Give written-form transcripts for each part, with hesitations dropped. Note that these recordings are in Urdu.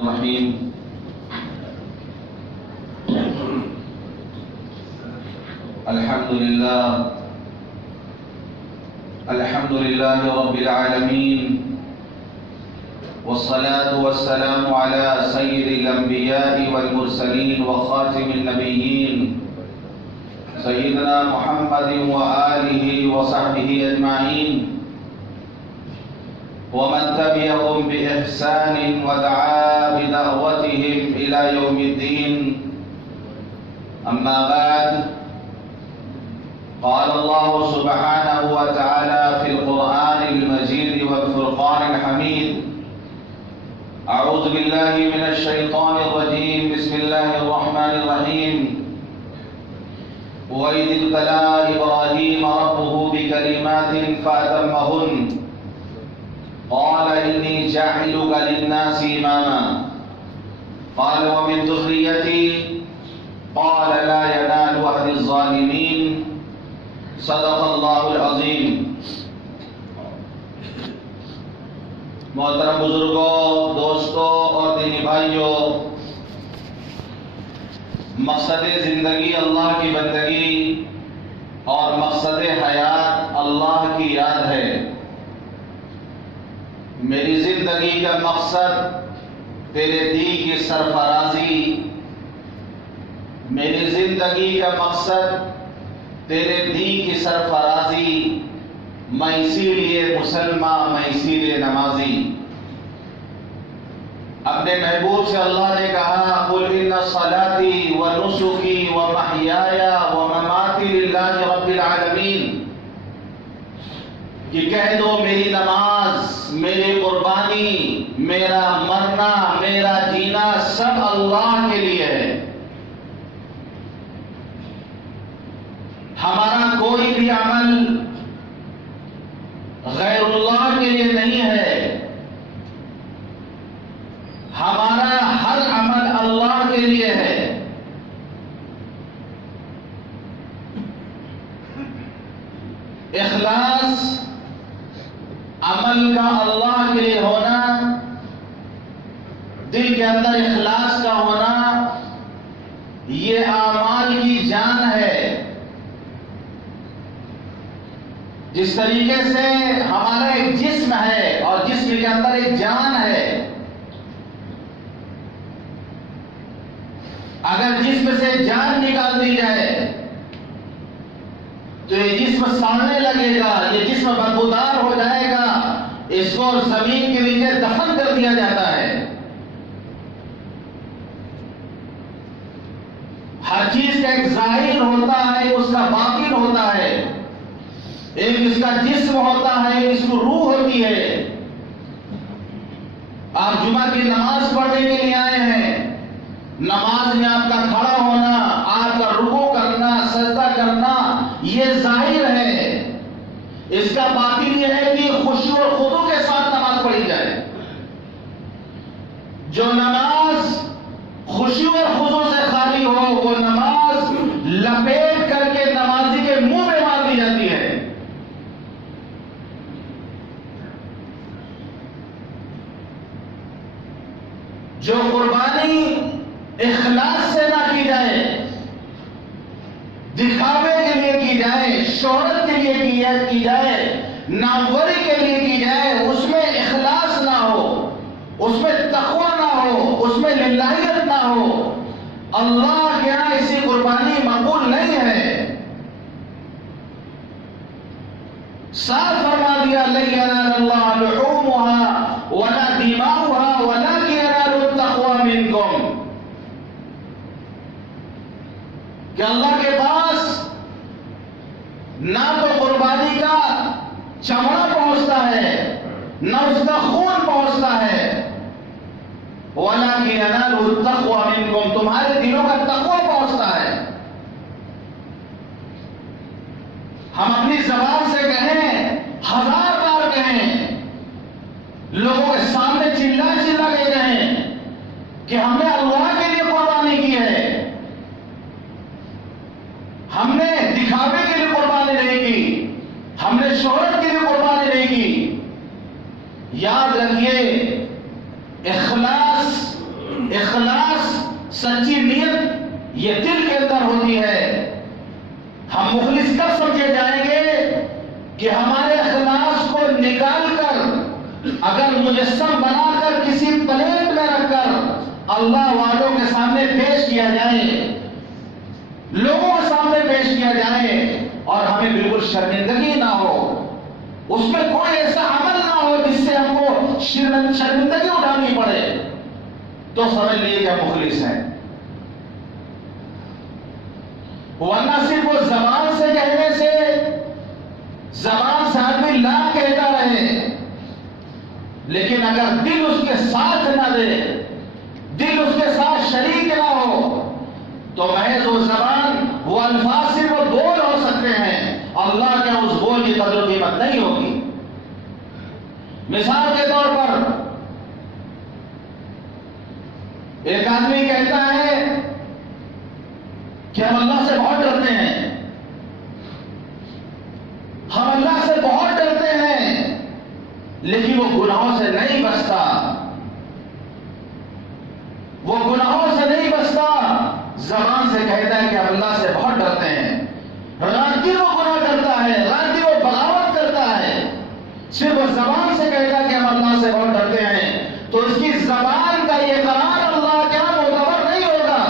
الرحيم. الحمد لله رب العالمين، والصلاة والسلام على سيد الأنبياء والمرسلين وخاتم النبيين سيدنا محمد وآله وصحبه أجمعين، ومن تبعهم بإحسان ودعا بدعوتهم إلى يوم الدين. أما بعد، قال الله سبحانه وتعالى في القرآن المجيد والفرقان الحميد: أعوذ بالله من الشيطان الرجيم، بسم الله الرحمن الرحيم. وإذ ابتلى إبراهيم ربه بكلمات فأتمهن قال إني جاعلك للناس إماما قال ومن ذريتي قال لا ينال عهد الظالمين. صدق اللہ العظیم. محترم بزرگوں، دوستوں اور دینی بھائیوں، مقصد زندگی اللہ کی بندگی اور مقصد حیات اللہ کی یاد ہے. میری زندگی کا مقصد تیرے دین کی سرفرازی، میری زندگی کا مقصد تیرے دین کی سرفرازی. میں اسی لیے مسلمان، میں اسی لیے نمازی. اپنے محبوب سے اللہ نے کہا: قل ان صلاتي ونسكي ومحياي ومماتي لله رب العالمین، کہ کہہ دو میری نماز، میری قربانی، میرا مرنا، میرا جینا سب اللہ کے لیے ہے. ہمارا کوئی بھی عمل غیر اللہ کے لیے نہیں ہے. ہمارا ہر عمل اللہ کے لیے ہے. اخلاص، عمل کا اللہ کے لیے ہونا، دل کے اندر اخلاص کا ہونا، یہ اعمال کی جان ہے. جس طریقے سے ہمارا ایک جسم ہے اور جسم کے اندر ایک جان ہے، اگر جسم سے جان نکال دی جائے تو یہ جسم سڑنے لگے گا، یہ جسم بدبودار ہو جائے گا. اس کو زمین کے نیچے دفن کر دیا جاتا ہے. ہر چیز کا ایک ظاہر ہوتا ہے، اس کا باطن ہوتا ہے. ایک اس کا جسم ہوتا ہے، اس کو روح ہوتی ہے. آپ جمعہ کی نماز پڑھنے کے لیے آئے ہیں. نماز میں آپ کا کھڑا ہونا، آپ کا رکوع کرنا، سجدہ کرنا، یہ ظاہر ہے. اس کا باطن یہ ہے کہ خشوع اور خضوع کے ساتھ نماز پڑھی جائے. جو نماز خشوع اور خضوع سے خالی ہو، وہ نماز لپیٹ کر کے نمازی کے منہ میں مار دی جاتی ہے. جو قربانی اخلاص سے نہ کی جائے، دکھاوے کے لیے کی جائے، شہرت کے لیے کی جائے، ناموری کے لیے کی جائے، اس میں اخلاص نہ ہو، اس میں تقوی نہ ہو، اس میں للہیت نہ ہو، اللہ کے ہاں ایسی قربانی مقبول نہیں ہے. صاف فرما دیا: لن ينال الله لحومها ولا دماؤها ولكن ينال التقوى منكم. کہ اللہ کے پاس نہ تو قربانی کا چمڑا پہنچتا ہے، نہ اس کا خون پہنچتا ہے. وَلَكِنْ يَنَالُهُ التَّقْوَى مِنْكُمْ، تمہارے دلوں کا تقوی پہنچتا ہے. ہم اپنی زبان سے کہیں، 1000 بار کہیں، لوگوں کے سامنے چلا چلا کے کہیں کہ ہم نے اللہ کے لیے قربانی کی ہے، ہم نے دکھاوے کے لیے قربانی نہیں کی، ہم نے شہرت کے لیے قربانی نہیں کی. یاد رکھیے، اخلاص سچی نیت یہ دل کے اندر ہوتی ہے. ہم مخلص کب سمجھے جائیں گے کہ ہمارے اخلاص کو نکال کر اگر مجسم بنا کر کسی پلیٹ میں رکھ کر اللہ والوں کے سامنے پیش کیا جائے, لوگوں کے سامنے پیش کیا جائے اور ہمیں بالکل شرمندگی نہ ہو, اس میں کوئی ایسا عمل نہ ہو جس سے ہم کو شرمندگی اٹھانی پڑے, تو سمجھ لیجیے کہ ہم مخلص ہیں. ورنہ صرف وہ زبان سے کہنے سے, زبان سے آدمی لا کہتا رہے لیکن اگر دل اس کے ساتھ نہ دے, دل اس کے ساتھ شریک نہ ہو, تو محض وہ زبان, وہ الفاظ صرف وہ بول ہو سکتے ہیں, اللہ کے اس بول کی قدر و قیمت نہیں ہوگی. مثال کے طور پر ایک آدمی کہتا ہے کہ ہم اللہ سے بہت ڈرتے ہیں, ہم اللہ سے بہت ڈرتے ہیں, لیکن وہ گناہوں سے نہیں بچتا, وہ گناہوں سے نہیں بچتا. زبان سے کہتا ہے کہ ہم اللہ سے بہت ڈرتے ہیں, رات دن وہ گناہ کرتا ہے, رات دن وہ بغاوت کرتا ہے, صرف وہ زبان سے کہتا ہے کہ ہم اللہ سے بہت ڈرتے ہیں, تو اس کی زبان کا یہ قرار اللہ کے ہاں معتبر نہیں ہوگا.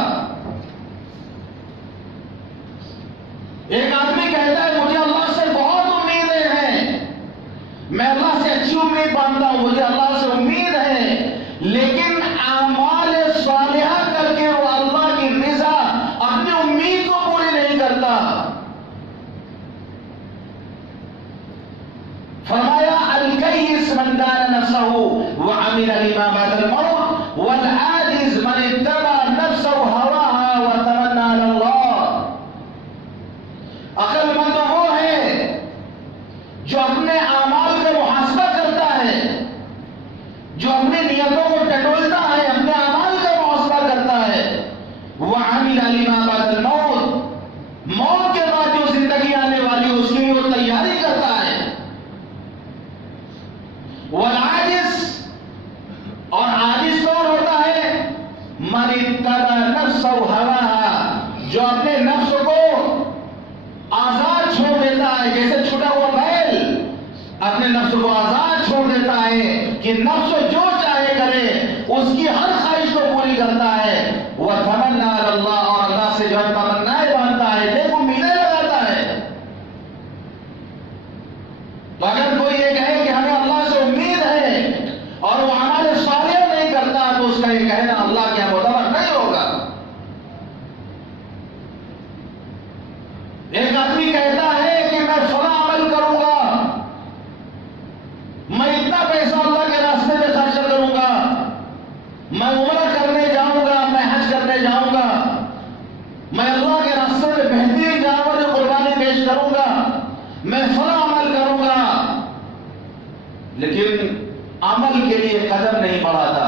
ایک آدمی کہتا ہے مجھے اللہ سے بہت امیدیں ہیں, میں اللہ سے اچھی امید باندھتا ہوں, مجھے اللہ سے امید ہے, لیکن اعمال صالحہ کر کے وہ اللہ کی رضا اپنی امید کو پوری نہیں کرتا. فرمایا الکیس من دان نفسہ وعمل لما بعد الموت والعاجز من اتبع نفسہ ہواها وتمنى علی اللہ. عقل مند وہ ہے جو اپنے اعمال کا محاسبہ کرتا ہے, جو اپنی نیتوں کو ٹٹولتا ہے, اپنے اعمال کا محاسبہ کرتا ہے. وعمل لما بعد الموت, موت کے بعد جو زندگی آنے والی اس کی وہ تیاری کرتا ہے. والعاجز, اور عاجز کون ہوتا ہے؟ من اتبع نفسہ ہواها, جو اپنے نفس کو آزاد چھوڑ دیتا ہے, جیسے چھوٹا ہوا بیل اپنے نفس کو آزاد چھوڑ دیتا ہے کہ نفس جو چاہے کرے, اس کی ہر خواہش کو پوری کرتا ہے. وَتَمَنَّى عَلَى اللَّهِ, اور اللہ سے جو ہے تمنائیں باندھتا ہے, دیکھ امیدیں لگاتا ہے. تو اگر کوئی یہ کہے کہ ہمیں اللہ سے امید ہے اور وہ ہمارے صالح نہیں کرتا, تو اس کا یہ کہنا اللہ کے معتبر نہیں ہوگا. ایک آدمی کہتا ہے کہ میں فلاں عمل کروں گا, میں اتنا پیسہ اللہ کے راستے میں خرچ کروں گا, میں عمرہ کرنے جاؤں گا, میں حج کرنے جاؤں گا, میں اللہ کے راستے میں بہترین جانور کی قربانی پیش کروں گا, میں فلاں عمل کروں گا, لیکن عمل کے لیے قدم نہیں بڑھاتا,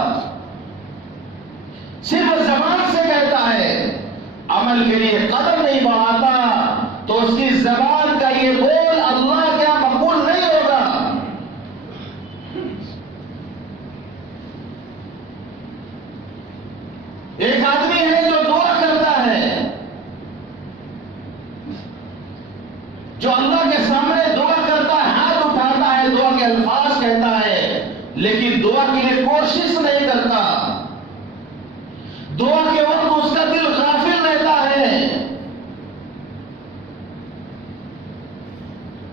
صرف زبان سے کہتا ہے, عمل کے لیے قدم نہیں بڑھاتا, تو اس کی زبان کا یہ بول اللہ کے یہاں مقبول نہیں ہوگا. ایک آدمی ہے جو دعا کرتا ہے, جو اللہ کے سامنے دعا کرتا ہے, ہاتھ اٹھاتا ہے, دعا کے الفاظ کہتا ہے, لیکن دعا کے لیے کوشش نہیں کرتا. دعا کے وقت اس کا دل غافل رہتا ہے.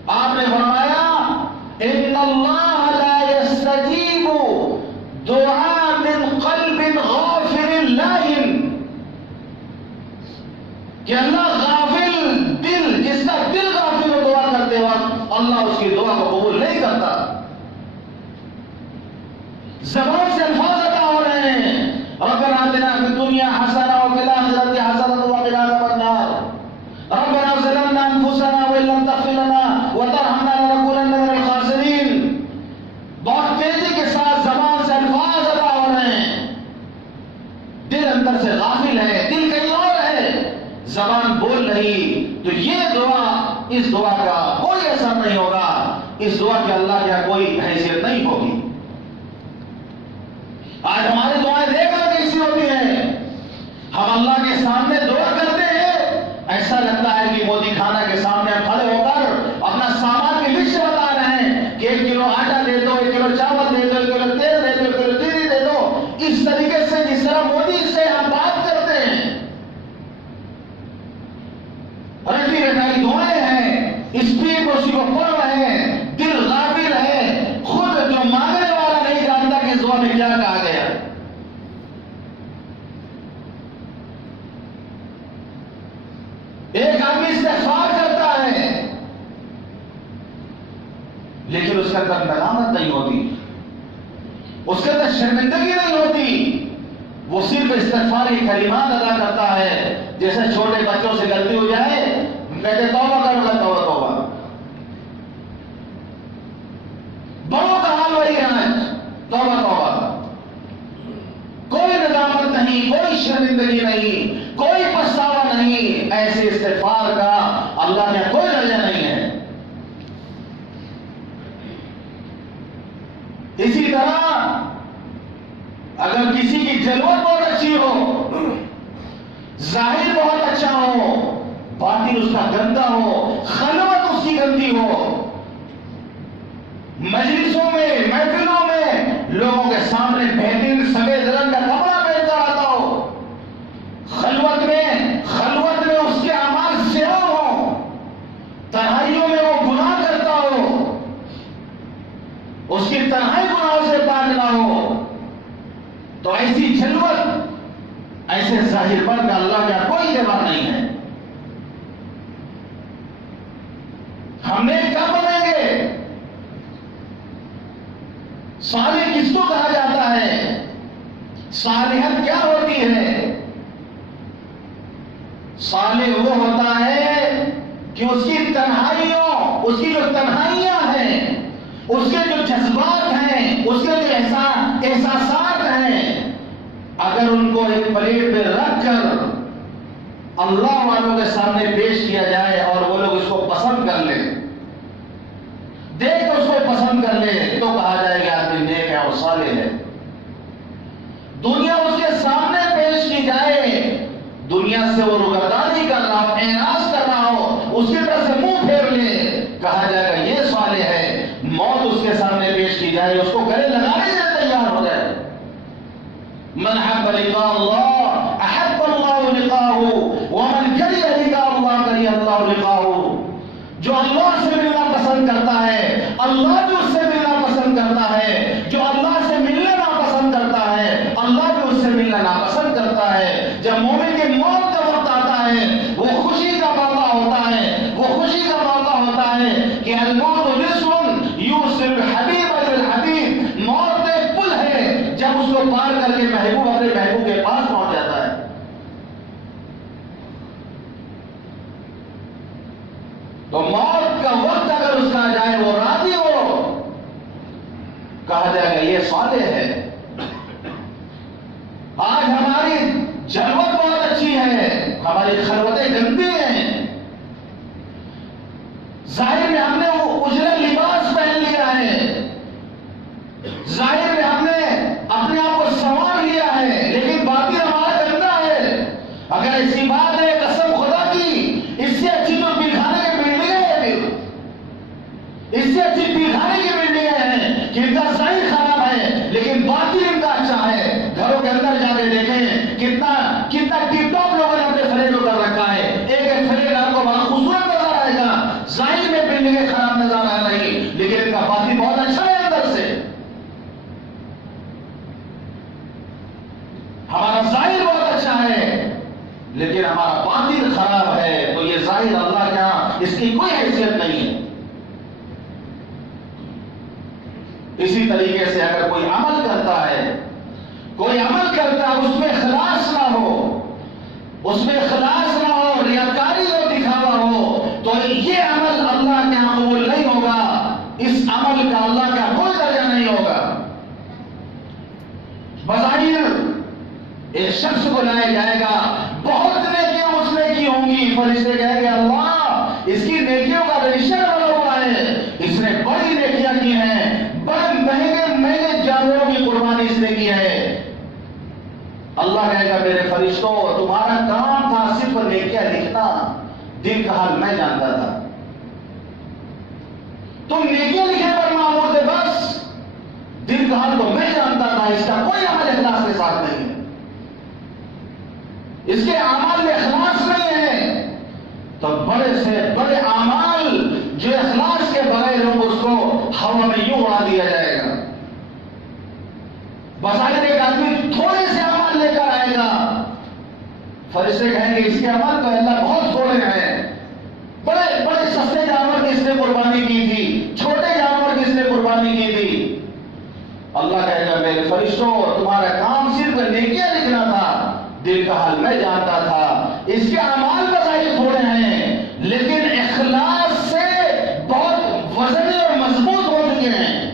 آپ نے فرمایا ان اللہ لا يستجیب دعاء من قلب غافل لاہن, کہ اللہ غافل دل, جس کا دل غافل ہو دعا کرتے وقت اللہ اس کی دعا کو قبول نہیں کرتا. زبان سے الفاظ ادا ہو رہے ہیں, ربنا آتنا فی الدنیا حسنہ وفی الآخرۃ حسنہ وقنا عذاب النار, ربنا ظلمنا انفسنا وان لم تغفر لنا وترحمنا لنکونن من الخاسرین. بہت تیزی کے ساتھ زبان سے الفاظ ادا ہو رہے ہیں, دل اندر سے غافل ہے, دل کہیں اور ہے, زبان بول رہی. تو یہ دعا, اس دعا کا کوئی اثر نہیں ہوگا, اس دعا کے اللہ کی کوئی حیثیت نہیں ہوگی. آج ہماری دعائیں دیکھ لو کیسی ہوتی ہیں. ہم اللہ کے سامنے دعا کرتے ہیں، ایسا لگتا ہے کہ مودی خانہ کے سامنے کھڑے ہو کر اپنا سامان کی لسٹ بتا رہے ہیں کہ 1 کلو آٹا دے دو، 1 کلو چاول دے دو، 1 کلو تیل دے دو، 1 کلو چینی دے دو. اس طریقے سے جس طرح مودی سے ہم بات کرتے ہیں، رٹی رٹائی دعائیں ہیں، اسپیڈ اسی کو پڑھ رہے ہیں، دل غافل ہے، خود جو مانگنے والا نہیں جانتا کہ اس دعا میں کیا کہا گیا. ایک آدمی استغفار کرتا ہے لیکن اس کے اندر ندامت نہیں ہوتی، اس کے اندر شرمندگی نہیں ہوتی، وہ صرف استغفار کی کلمات ادا کرتا ہے. جیسے چھوٹے بچوں سے غلطی ہو جائے کہتے توبہ کرو گا، توبہ توبہ. بڑوں کا حال وہی ہے، توبہ توبہ. کوئی ندامت نہیں، کوئی شرمندگی نہیں، کوئی پچھتاوا نہیں. ایسے استغفار کا اللہ نے کوئی درجہ نہیں ہے. اسی طرح اگر کسی کی جلوت بہت اچھی ہو، ظاہر بہت اچھا ہو، باطن اس کا گندا ہو، خلوت اس کی گندی ہو، مجلسوں میں محفلوں میں لوگوں کے سامنے بہترین سفید رنگ کا کپڑا پہنتا رہتا ہو، خلوت میں اس کے اعمال سیاہ ہو، تنہائیوں میں وہ گناہ کرتا ہو، اس کی تنہائی گناہوں سے پاک نہ ہو، تو ایسی جلوت، ایسے ظاہر پر کا اللہ کا کوئی جواب نہیں ہے. ہم نے کب بنیں گے؟ صالح کس کو کہا جاتا ہے؟ صالحت کیا ہوتی ہے؟ صالح وہ ہوتا ہے کہ اس کی تنہائیوں، اس کی جو تنہائیاں ہیں، اس کے جو جذبات ہیں، اس کے جو احساسات ہیں، اگر ان کو ایک پلیٹ پہ رکھ کر اللہ والوں کے سامنے پیش کیا جائے اور وہ لوگ اس کو پسند کر لیں، دیکھ کر اس کو پسند کر لے، تو کہا جائے گا آدمی نیک ہے اور صالح ہے. دنیا اس کے سامنے پیش کی جائے، دنیا سے وہ روگردانی کر رہا ہو، اعراض کر رہا ہو، اس کی طرف سے منہ پھیر لے، کہا جائے گا یہ صالح ہے. موت اس کے سامنے پیش کی جائے، اس کو گلے لگانے کے لیے تیار ہو جائے. من حب لقاء اللہ احب اللہ لقاءہ ومن کرہ لقاء اللہ کرہ اللہ لقاءہ. جو اللہ سے ملنا پسند کرتا ہے، اللہ بھی اس سے ملنا پسند کرتا ہے. جو اللہ سے ملنا ناپسند کرتا ہے، اللہ بھی اس سے ملنا ناپسند کرتا ہے. جب مومن کی موت کا وقت آتا ہے، وہ خوشی کا موقع ہوتا ہے، وہ خوشی کا موقع ہوتا ہے کہ الموت جسر یوصل الحبیب للحبیب. موت ایک پل ہے، جب اس کو پار کر کے محبوب اپنے محبوب کے پاس پہنچ جاتا ہے. تو موت کا وقت اگر اس کا جائے وہ راضی ہو، کہا جائے گا یہ صالح ہے. آج ہماری جلوت بہت اچھی ہے، ہماری خلوتیں گندی ہیں، ظاہر میں ہم نے وہ اجرا لباس پہن لیا ہے، ظاہر میں ہم نے اپنے آپ کو سنوار لیا ہے، لیکن باطن ہمارا گندا ہے. اگر ایسی بات ہے قسم خدا کی، اس سے اچھی تو پلخانے کی بلڈنگیں ہیں، اس سے اچھی پلخانے کی بلڈنگیں ہیں کہ ان کا ظاہر خراب ہے لیکن باطن ان کا اچھا ہے. گھروں کے اندر جا کے دیکھیں کتنا ٹپ ٹاپ لوگوں نے اپنے فریج کر رکھا ہے. ایک فریج آپ کو بڑا خوبصورت نظر آئے گا، ظاہر میں بلڈنگیں خراب نظر آ رہی لیکن ان کا باطن بہت اچھا ہے. اندر سے ہمارا ظاہر بہت اچھا ہے لیکن ہمارا باطن خراب ہے، تو یہ ظاہر اللہ کے ہاں اس کی کوئی حیثیت نہیں ہے. اسی طریقے سے اگر کوئی عمل کرتا ہے، اس میں اخلاص نہ ہو، ریاکاری ہو، دکھاوا ہو، تو یہ عمل اللہ کے ہاں قبول نہیں ہوگا. اس عمل کا اللہ کا کوئی درجہ نہیں ہوگا. بظاہر ایک شخص کو لایا جائے گا، بہت نیکیاں اس نے کی ہوں گی، فرشتے کہیں گے اللہ اس کی نیکیوں کا رجسٹر بنا ہوا ہے، اس نے بڑی نیکیاں کی ہیں، بڑے مہنگے جانوروں کی قربانی اس نے کی ہے. اللہ اللہ کہے گا میرے فرشتوں تمہارا کام تھا صرف نیکیاں لکھنا، دل کا حال میں جانتا تھا، تم نیکیاں لکھنے پر معمور تھے، بس دل کا حال تو میں جانتا تھا، اس کا کوئی عمل اخلاص کے ساتھ نہیں ہے، اس کے اعمال میں اخلاص نہیں ہے، تو بڑے سے بڑے اعمال جو اخلاص کے بغیر ہوں اس کو ہوا میں یوں اڑا دیا جائے گا۔ بظاہر ایک آدمی تھوڑے سے اعمال لے کر آئے گا، فرشتے کہیں گے اس کے عمل تو اللہ بہت تھوڑے ہیں، بڑے بڑے سستے جانور کی اس نے قربانی کی تھی، چھوٹے جانور کی اس نے قربانی کی تھی۔ اللہ کہے گا میرے فرشتوں تمہارا کام صرف نیکیاں لکھنا تھا، دل کا حال میں جانتا تھا، اس کے اعمال بظاہر تھوڑے ہیں لیکن اخلاص سے بہت وزنی اور مضبوط ہو چکے ہیں،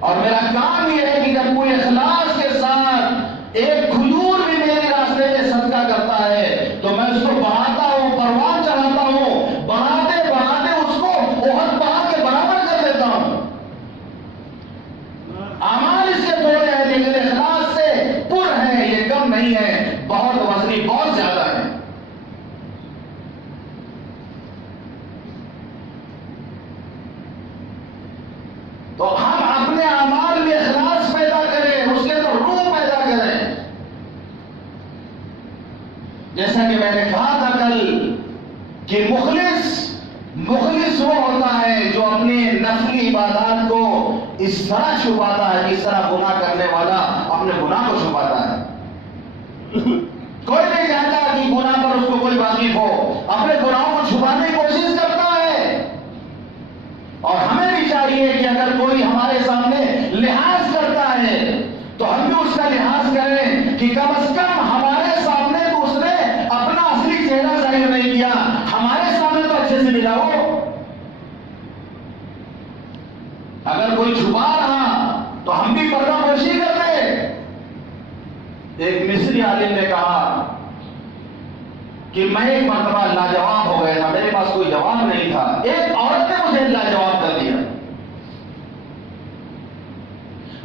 اور میرا کام یہ ہے کہ جب کوئی اخلاص کے ساتھ ایک کھجور بھی میرے راستے میں صدقہ کرتا ہے تو میں اس کو بڑھاتا ہوں، پروان چڑھاتا ہوں، بڑھاتے بڑھاتے اس کو احد پہاڑ کے برابر کر دیتا ہوں۔ اعمال اس کے تھوڑے ہیں لیکن اخلاص سے پر ہے، یہ کم نہیں ہے، بہت وزنی، بہت زیادہ ہے۔ تو ہم اپنے اعمال میں اخلاص پیدا کریں، اس کے اندر روح پیدا کریں۔ جیسا کہ میں نے کہا تھا کل کہ مخلص وہ ہوتا ہے جو اپنے نفلی عبادات کو اس طرح چھپاتا ہے جس طرح گناہ کرنے والا اپنے گناہ کو چھپاتا ہے۔ کوئی نہیں چاہتا کہ گناہ پر اس کو کوئی واقف ہو، اپنے گناہوں کو چھپانے کی کوشش کرتا ہے، اور ہمیں بھی چاہیے کہ اگر کوئی ہمارے سامنے لحاظ کرتا ہے تو ہم بھی اس کا لحاظ کریں کہ کم از کم ہمارے سامنے تو اس نے اپنا اصلی چہرہ ظاہر نہیں کیا، ہمارے سامنے تو اچھے سے ملا ہو۔ اگر کوئی چھپا رہا تو ہم بھی پردہ پوشی کر دیں۔ ایک مصری عالم نے کہا کہ میں ایک مرتبہ لاجواب ہو گیا تھا، میرے پاس کوئی جواب نہیں تھا، ایک عورت نے مجھے لاجواب کر دیا۔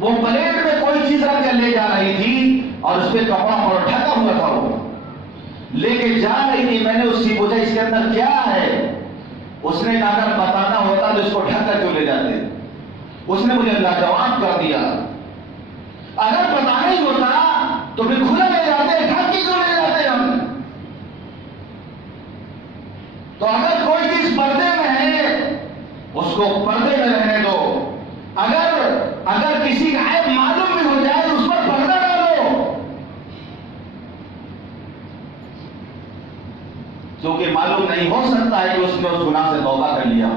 وہ پلیٹ میں کوئی چیز رکھ کر لے جا رہی تھی اور اس پہ کپڑا اور ڈھکا ہوا تھا، وہ لے کے جا رہی تھی، میں نے اس سے پوچھا اس کے اندر کیا ہے؟ اس نے کہا اگر بتانا ہوتا تو اس کو ڈھک کر کیوں لے جاتے؟ اس نے مجھے لاجواب کر دیا، اگر بتانا ہی ہوتا تو پھر کھلا لے جاتے، ڈھک کے کیوں لے جاتے ہم؟ تو اگر کوئی چیز پردے میں ہے اس کو پردے میں رہنے دو، اگر کسی کا عیب معلوم بھی ہو جائے تو اس پر پردہ ڈالو، کیونکہ معلوم نہیں ہو سکتا ہے کہ اس نے اس گناہ سے توبہ کر لیا،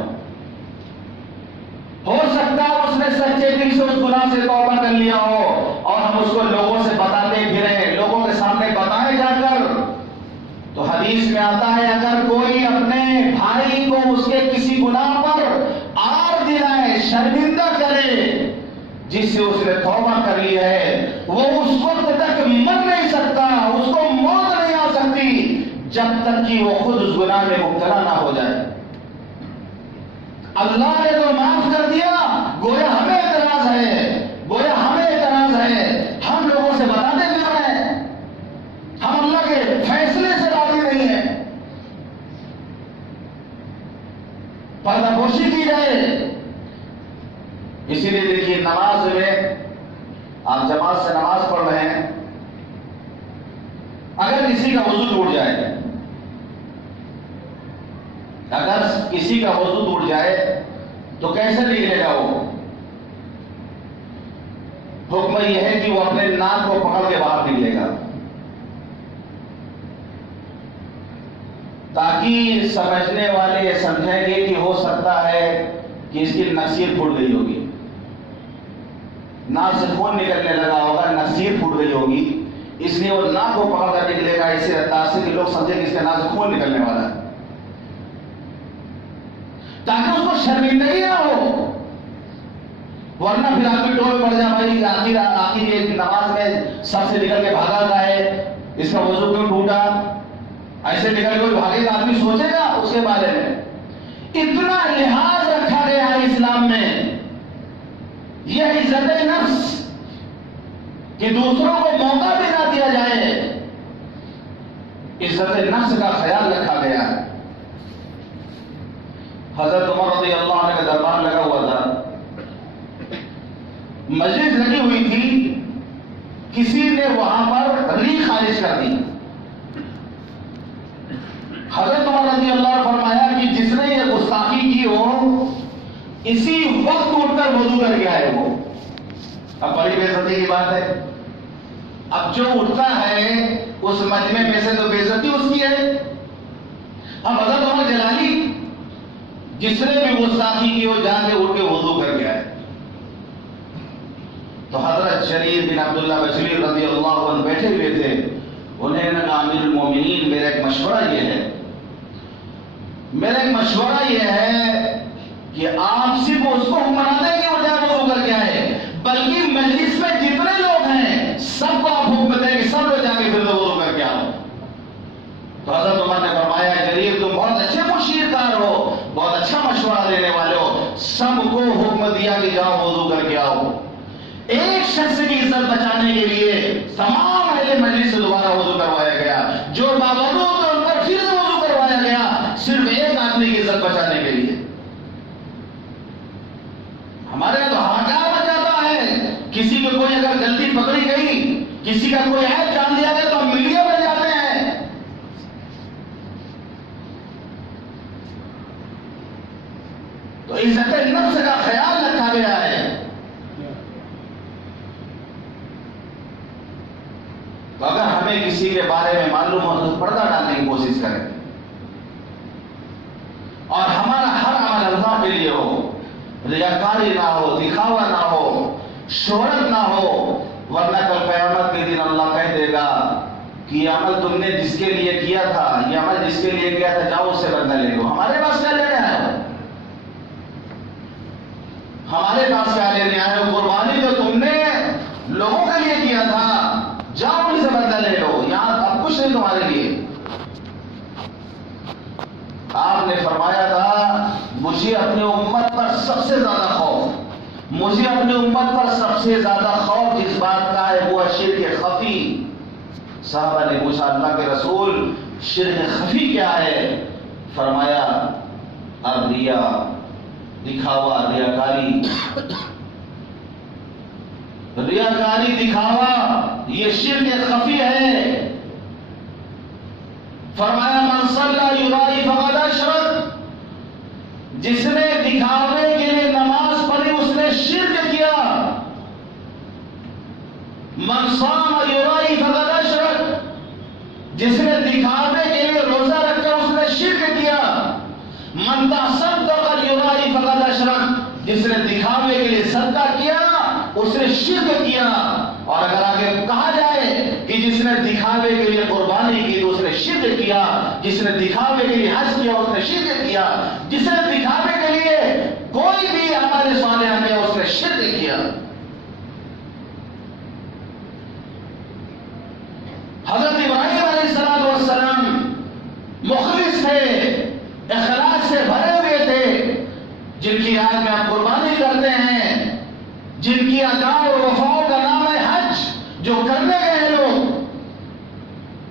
ہو سکتا ہے اس نے سچے دل سے اس گناہ سے توبہ کر لیا ہو، اور ہم اس کو لوگوں سے بتاتے پھریں، لوگوں کے سامنے بتائے جا کر۔ تو حدیث میں آتا ہے اگر کوئی اپنے بھائی کو اس کے کسی گناہ پر آر دلائے، شرمندہ کرے جس سے اس نے توبہ کر لی ہے، وہ اس وقت تک مر نہیں سکتا، اس کو موت نہیں آ سکتی جب تک کہ وہ خود اس گناہ میں مبتلا نہ ہو جائے۔ اللہ نے تو معاف کر دیا، گویا ہمیں اعتراض ہے، ہم لوگوں سے بتاتے پھر رہے ہیں، ہم اللہ کے فیصلے سے راضی نہیں ہیں۔ پردہ پوشی کی جائے۔ اسی لیے دیکھیے نماز میں آپ جماعت سے نماز پڑھ رہے ہیں، اگر کسی کا وضو ٹوٹ جائے، تو کیسے نکلے گا وہ؟ حکم یہ ہے کہ وہ اپنے ناک کو پکڑ کے باہر نکلے گا، تاکہ سمجھنے والے یہ سمجھیں گے کہ ہو سکتا ہے کہ اس کی نصیر پھوٹ گئی ہوگی، ناک سے خون نکلنے لگا ہوگا، نصیر پھوٹ گئی ہوگی، اس لیے وہ ناک کو پکڑ کر نکلے گا، اس سے تاثر کے لوگ سمجھیں کہ اس کے ناک سے خون نکلنے والا ہے، تاکہ اس کو شرمندگی نہ ہو، ورنہ پھر آدمی ٹول پڑ جائے بھائی آخر یہ نماز میں سب سے نکل کے بھاگا رہا ہے، اس کا وضو کیوں ٹوٹا، ایسے نکل کے بھاگے گا، آدمی سوچے گا اس کے بارے میں۔ اتنا لحاظ رکھا گیا ہے اسلام میں، یہ عزت نفس، کہ دوسروں کو موقع بھی نہ دیا جائے، عزت نفس کا خیال رکھا گیا ہے۔ حضرت عمر رضی اللہ عنہ کا دربار لگا ہوا تھا، مجلس لگی ہوئی تھی، کسی نے وہاں پر ریح خارج کر دی۔ حضرت عمر رضی اللہ عنہ فرمایا کہ جس نے یہ گستاخی کی ہو اسی وقت اٹھ کر وضو کر کے آئے ہو۔ اب بڑی بے عزتی کی بات ہے، اب جو اٹھتا ہے اس مجمع میں سے تو بے عزتی اس کی ہے۔ اب حضرت عمر جلالی جس نے بھی گستاخی کی ہو جا کے اٹھ کے وضو کر کے آئے۔ تو حضرت شریر بن عبداللہ بجلی رضی اللہ عنہ بیٹھے ہوئے تھے، انہیں نے کہا امیر المومنین میرا ایک مشورہ یہ ہے، کہ آپ صرف اس کو منا دیں کہ وہ جا وضو کر کے آئے، بلکہ مجلس میں جتنے لوگ ہیں سب کو آپ حکم دیں کہ سب لوگ جا کے پھر وضو کر کے آؤ۔ تو حضرت عمر نے فرمایا جریر تم بہت اچھے مشیر کار ہو، بہت اچھا مشورہ دینے والے ہو، سب کو حکم دیا کہ جاؤ وضو کر کے آؤ۔ ایک شخص کی عزت بچانے کے لیے تمام اہل مجلس سے دوبارہ وضو کروایا گیا، جو باوضو تھے ان پر پھر سے وضو کروایا گیا، صرف ایک آدمی کی عزت بچانے کے لیے۔ ہمارے تو ہاکار بن جاتا ہے، کسی کو کوئی اگر غلطی پکڑی گئی، کسی کا کوئی عیب جان لیا گیا تو ہم میڈیا بن جاتے ہیں۔ تو عزت نفس کا خیال رکھا گیا ہے۔ تو اگر ہمیں کسی کے بارے میں معلوم ہو تو پردہ ڈالنے کی کوشش کریں، اور ہمارا ہر عمل اللہ کے لیے ہو، ریاکاری نہ ہو، دکھاوا نہ ہو، شہرت نہ ہو، ورنہ کل قیامت کے دن اللہ کہہ دے گا کہ یہ عمل تم نے جس کے لیے کیا تھا، یہ عمل جس کے لیے کیا تھا، جاؤ اس سے بدلہ لے لو۔ ہمارے پاس کیا لینے آئے ہو؟ ہمارے پاس کیا لینے آئے ہو؟ قربانی جو تم نے لوگوں کے لیے کیا تھا، جاؤ ان سے بدلہ لے لو، یہاں اب کچھ نہیں تمہارے لیے۔ آپ نے فرمایا تھا مجھے اپنی امت پر سب سے زیادہ خوف، مجھے اپنی امت پر سب سے زیادہ خوف جس بات کا ہے وہ شرک خفی۔ صحابہ نے پوچھا اللہ کے رسول شرک خفی کیا ہے؟ فرمایا الریا، دکھاوا، ریاکاری، ریاکاری، دکھاوا، یہ شرک خفی ہے۔ فرمایا من صلی یرائی فقد اشرک، جس نے دکھاوے کے لیے نماز پڑھی اس نے شرک کیا۔ من صام یرائی فقد اشرک، جس نے دکھاوے کے لیے روزہ رکھا اس نے شرک کیا۔ من تصدق یرائی فقد اشرک، جس نے دکھاوے کے لیے صدقہ کیا اس نے شرک کیا۔ اور اگر آگے کہا جائے کہ جس نے دکھاوے کے لیے قربانی کی تو اس نے شرک کیا، جس نے دکھاوے کے لیے حج کیا اس نے شرک کیا، جس نے دکھاوے کے لیے کوئی بھی عمل صالح کیا اس نے شرک کیا۔ حضرت ابراہیم علیہ السلام مخلص تھے، اخلاص سے بھرے ہوئے تھے، جن کی یاد میں آپ قربانی کرتے ہیں، جن کی ادا اور وفاؤں کا نام ہے حج، جو کرنے گئے لوگ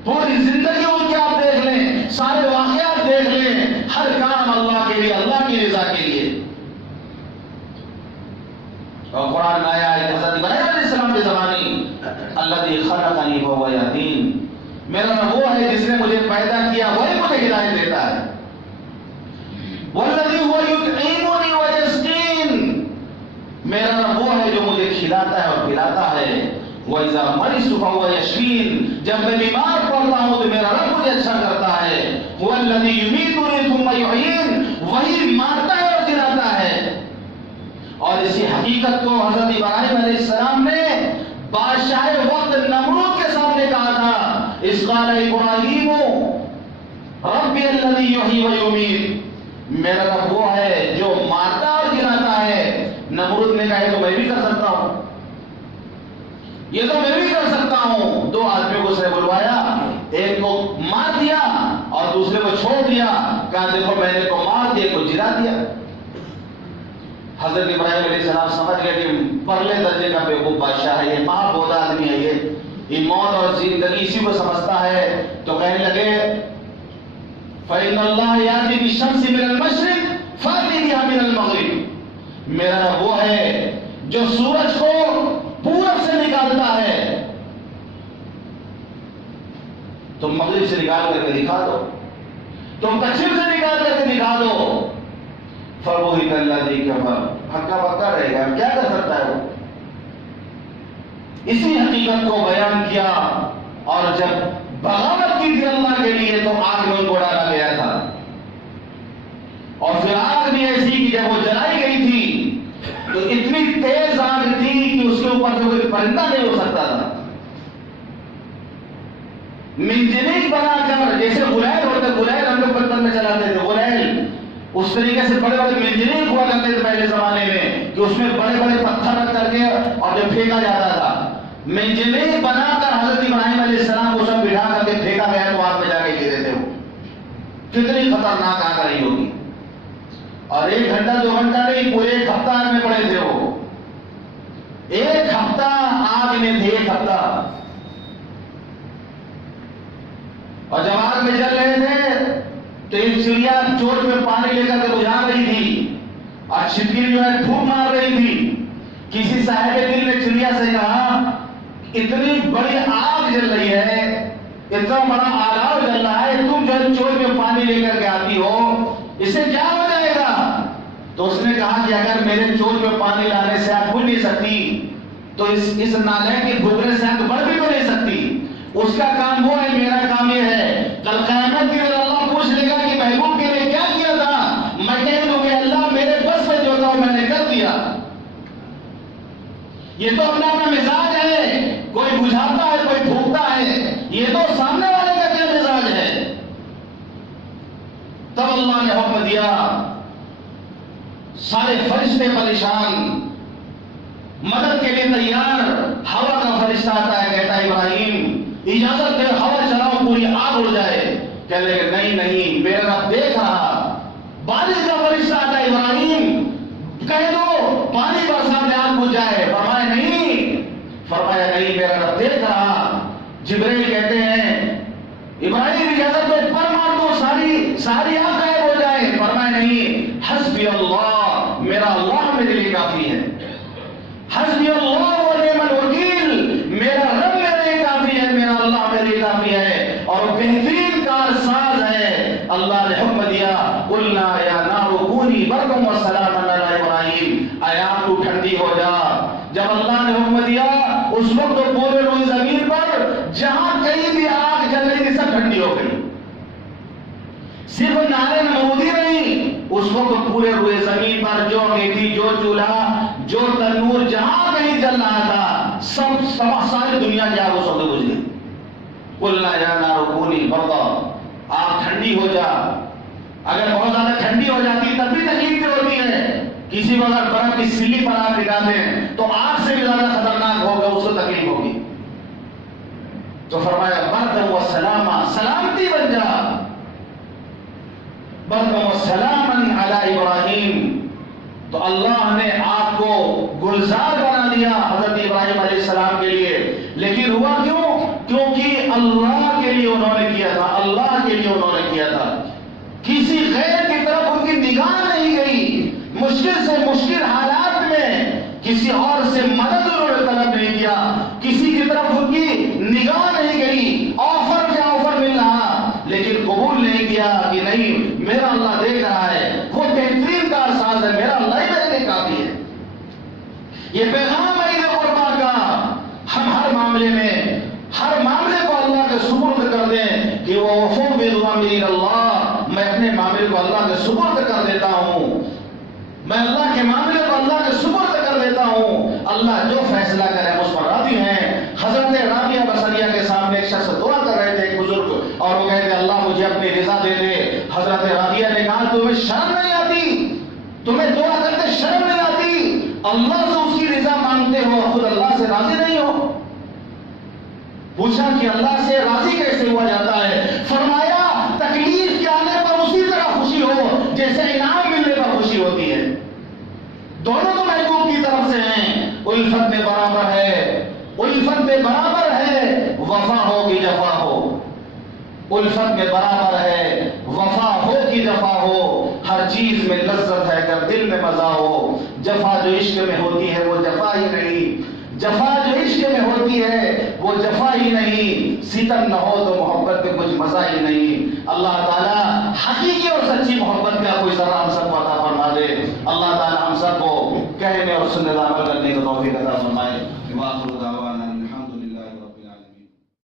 پوری زندگی ان کی آپ دیکھ لیں، سارے واقعات دیکھ لیں، ہر کام اللہ کے لیے، اللہ کی رضا کے لیے۔ اور قرآن میں آیا ہے حضرت ابراہیم علیہ السلام کے زمانے الذی خلقنی فہو یہدین، میرا رب وہ ہے جس نے مجھے پیدا کیا وہی مجھے ہدایت دیتا ہے۔ والذی هو یطعمنی ویسقین، میرا رب وہ ہے جو مجھے کھلاتا ہے اور پلاتا ہے۔ وَإِذَا مَرِضْتُ فَهُوَ يَشْفِينِ، جب میں بیمار پڑتا ہوں تو میرا رب مجھے اچھا کرتا ہے۔ هُوَ الَّذِي يُمِيتُنِي ثُمَّ يُحْيِينِ، وہی مارتا ہے اور جلاتا ہے۔ اور اسی حقیقت کو حضرت ابراہیم علیہ السلام نے بادشاہ وقت نمرود کے سامنے کہا تھا، اذ قال ابراہیم ربی الذی یحیی و یمیت، میرا رب وہ ہے جو مارتا اور جلاتا ہے۔ نمرود نے کہا تو میں بھی کر سکتا ہوں، یہ تو میں بھی کر سکتا ہوں۔ دو آدمیوں کو اس نے بلوایا، ایک کو مار دیا اور دوسرے کو چھوڑ دیا، کہا دیکھو میں نے کو مار دیا کو جلا دیا۔ حضرت ابراہیم علیہ السلام سمجھ گئے کہ پرلے درجے کا بیوقوف بادشاہ ہے، یہ ماں بودا آدمی ہے، یہ موت اور زندگی اسی کو سمجھتا ہے، تو کہنے لگے فَإِنَّ اللَّهَ يَأْتِي بِالشَّمْسِ مِنَ الْمَشْرِقِ فَأْتِ بِهَا مِنَ الْمَغْرِبِ، میرا رب وہ ہے جو سورج کو پورب سے نکالتا ہے، تم مغرب سے نکال کر کے دکھا دو، تم پچھم سے نکال کر کے دکھا دو، فَبُهِتَ الَّذِي كَفَرَ، ہکا بکا رہے گا، کیا کر سکتا ہے وہ؟ اسی حقیقت کو بیان کیا، اور جب بغاوت کی تھی اللہ کے لیے تو آگ میں ان کو ڈالا گیا تھا، اور پھر آگ بھی ایسی کہ جب وہ جلائی گئی تھی تو اتنی تیز آگ تھی کہ اس کے اوپر جو کوئی پرندہ نہیں ہو سکتا تھا، منجنیق بنا کر، جیسے غلیل ہوتے، غلیل ہم لوگ بچپن میں چلاتے تھے، غلیل اس طریقے سے بڑے بڑے منجنیق ہوا کرتے تھے پہلے زمانے میں، کہ اس میں بڑے بڑے پتھر رکھ کر کے اور جو پھینکا جاتا تھا، منجنیق بنا کر حضرت ابراہیم علیہ السلام کو سب بٹھا کر کے پھینکا گیا تو آگ میں جا کے گرے تھے، وہ کتنی خطرناک آگ رہی ہوگی، اور 1 گھنٹہ 2 گھنٹہ نہیں، پورے 1 ہفتہ آگ میں پڑے تھے وہ، 1 ہفتہ آگ میں تھے، 1 ہفتہ، اور جب آگ میں جل رہے تھے تو ایک چڑیا چوٹ میں پانی لے کر کے بجھا رہی تھی، اور چھپکلی جو ہے پھونک مار رہی تھی، کسی صاحب دل نے چڑیا سے کہا اتنی بڑی آگ جل رہی ہے، اتنا بڑا آلار جل رہا ہے، تم جو چوٹ میں پانی لے کر کے آتی ہو، اسے کیا ہو جائے گا؟ تو اس نے کہا کہ اگر میرے چوٹ میں پانی لانے سے آگ بجھ نہیں سکتی تو اس نالے کے بھوکنے سے آگ بڑھ بھی تو نہیں سکتی، اس کا کام وہ ہے، میرا کام یہ ہے، کل قیامت کے دن اللہ پوچھ لے گا کہ محبوب کے لیے کیا کیا تھا، میں کہہ دوں کہ اللہ میرے بس میں جو تھا میں نے کر دیا۔ یہ تو اپنا اپنا مزاج ہے، کوئی بجھاتا ہے کوئی پھونکتا ہے، یہ تو سامنے والے کا کیا مزاج ہے۔ تب اللہ نے حکم دیا، سارے فرشتے پریشان، مدد کے لیے تیار، ہوا کا فرشتہ آتا ہے، کہتا ہے ابراہیم اجازت دے، ہوا چلاؤ پوری آگ اڑ جائے، کہنے لگے نہیں نہیں میرا رب دیکھ رہا، بارش کا فرشتہ آتا ہے، ابراہیم کہہ دو پانی برسا دے آگ بجھ جائے، فرمایا نہیں میرا رب دیکھ رہا۔ جبرائیل کہتے ہیں ابراہیم اجازت دو، پر مار دو، ساری آگ غائب ہو جائے، فرمایا نہیں، حسبی اللہ، میرا اللہ میرے لیے کافی ہے، حسبی اللہ و نعم الوکیل، میرا رب میرے لیے کافی ہے، میرا اللہ میرے لیے کافی ہے، اور بہترین کارساز ہے۔ اللہ نے حکم دیا، قلنا یا نار کونی بردا وسلاما علی ابراہیم، اے آگ تو ٹھنڈی ہو جا۔ جب اللہ نے حکم دیا اس وقت تو پورے روئے زمین پر جہاں کہیں بھی آگ جل رہی تھی سب ٹھنڈی ہو گئی، صرف نارے نمرودی نہیں، اس وقت پورے روئے زمین پر جو انگیٹھی، جو چولہا، جو تنور، جہاں کہیں جل رہا تھا سب ساری دنیا کی آگ سب بجھ گئی۔ قلنا یا نار کونی بردا، آگ ٹھنڈی ہو جا۔ اگر بہت زیادہ ٹھنڈی ہو جاتی تب بھی تکلیف ہوتی ہے، کسی کو اگر برف کی سلی پر آگ لگاتے ہیں تو آگ سے بھی زیادہ خطرناک ہوگا، اس کو تکلیف ہوگی، تو فرمایا بردا و سلاما، سلامتی بن جا، بردا و سلاما علی ابراہیم۔ تو اللہ نے آگ کو گلزار بنا دیا حضرت ابراہیم علیہ السلام کے لیے، لیکن ہوا کیوں؟ کیونکہ اللہ کے لیے انہوں نے کیا تھا، اللہ کے لیے انہوں نے کیا تھا، کسی غیر کی طرف ان کی نگاہ نہیں گئی، مشکل سے مشکل حالات میں کسی اور سے مدد انہوں نے طلب نہیں کیا، کسی کی طرف ان کی نگاہ نہیں گئی، آفر پہ آفر مل رہا لیکن قبول نہیں کیا کہ نہیں میرا اللہ دیکھ رہا ہے، وہ بہترین کارساز ہے، میرا اللہ ہی میرے لیے کافی ہے۔ یہ پیغام ہے عید قربا کا، ہم ہر معاملے میں ہر معاملے کو اللہ کے سپرد کر دیں کہ وہ وفوض امری اللہ، میں اپنے معاملے کو اللہ کے سپرد کر دیتا ہوں، میں اللہ کے معاملے کو اللہ کے سپرد کر دیتا ہوں، اللہ جو فیصلہ کرے ہم اس پر راضی ہیں۔ حضرت رابعہ بصریہ کے سامنے ایک شخص دعا کر رہے تھے، ایک بزرگ، اور وہ کہتے اللہ مجھے اپنی رضا دے دے۔ حضرت رابعہ نے کہا تمہیں شرم نہیں آتی، تمہیں دعا کرتے شرم نہیں آتی، اللہ سے اس کی رضا مانگتے ہو، خود اللہ سے راضی نہیں ہو؟ پوچھا کہ اللہ سے راضی کیسے ہوا جاتا ہے؟ فرمایا تکلیف کے آنے پر اسی طرح خوشی ہو جیسے انعام ملنے پر خوشی ہوتی ہے، دونوں تو محبوب کی طرف سے ہیں. الفت میں برابر ہے، الفت میں برابر ہے وفا ہو کہ جفا ہو. الفت میں برابر ہے وفا ہو کہ جفا ہو. ہر چیز میں لذت ہے اگر دل میں مزہ ہو. جفا جو عشق میں ہوتی ہے وہ جفا ہی نہیں، جفا جو عشق میں ہوتی ہے وہ جفا ہی نہیں. ستم نہ ہو تو محبت میں کچھ مزہ ہی نہیں. اللہ تعالیٰ حقیقی اور سچی محبت کا کوئی ذرا ہم سب کو عطا فرما دے. اللہ تعالیٰ ہم سب کو کہنے اور سننے عمل کرنے کا توفیق عطا فرمائے.